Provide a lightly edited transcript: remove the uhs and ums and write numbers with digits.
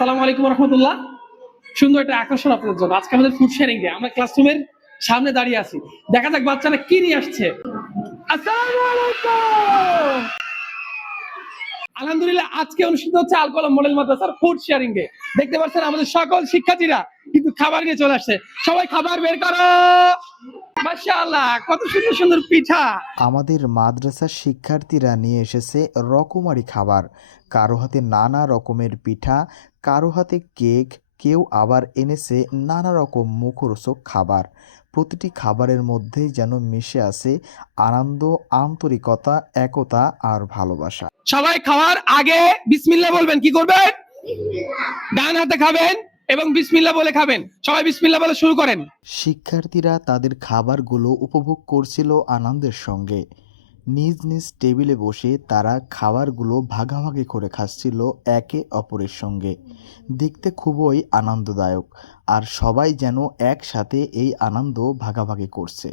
আসসালামু আলাইকুম রহমতুল্লাহ। সুন্দর একটা আকর্ষণ আপনাদের জন্য। আজকে আমাদের ফুড শেয়ারিং ডে। আমরা ক্লাসরুমের সামনে দাঁড়িয়ে আছি। দেখা যাক বাচ্চারা কি নিয়ে আসছে। আসসালামু আলাইকুম। আলহামদুলিল্লাহ, আজকে অনুষ্ঠিত হচ্ছে আল কলম মডেল মাদ্রাসার ফুড শেয়ারিং ডে। দেখতে পাচ্ছেন আমাদের সকল শিক্ষার্থীরা কিন্তু খাবার নিয়ে চলে আসছে। সবাই খাবার বের করো। মাশাআল্লাহ, কত সুন্দর সুন্দর পিঠা। আমাদের মাদ্রাসার শিক্ষার্থীরা নিয়ে এসেছে রকমারি খাবার। কারো হাতে নানা রকমের পিঠা, কারো হাতে কেক, কেউ আবার এনেছে নানা রকম মুখরোচক খাবার। প্রতিটি খাবারের মধ্যেই যেন মিশে আছে আনন্দ, আন্তরিকতা, একতা আর ভালোবাসা। সবাই খাওয়ার আগে বিসমিল্লাহ বলবেন। কি করবেন? ডান হাতে খাবেন এবং বিসমিল্লাহ বলে খাবেন। সবাই বিসমিল্লাহ বলে শুরু করেন। শিক্ষার্থীরা তাদের খাবারগুলো উপভোগ করছিল আনন্দের সঙ্গে। নিজ নিজ টেবিলে বসে তারা খাবারগুলো ভাগাভাগি করে খাচ্ছিল একে অপরের সঙ্গে। দেখতে খুবই আনন্দদায়ক, আর সবাই যেন একসাথে এই আনন্দ ভাগাভাগি করছে।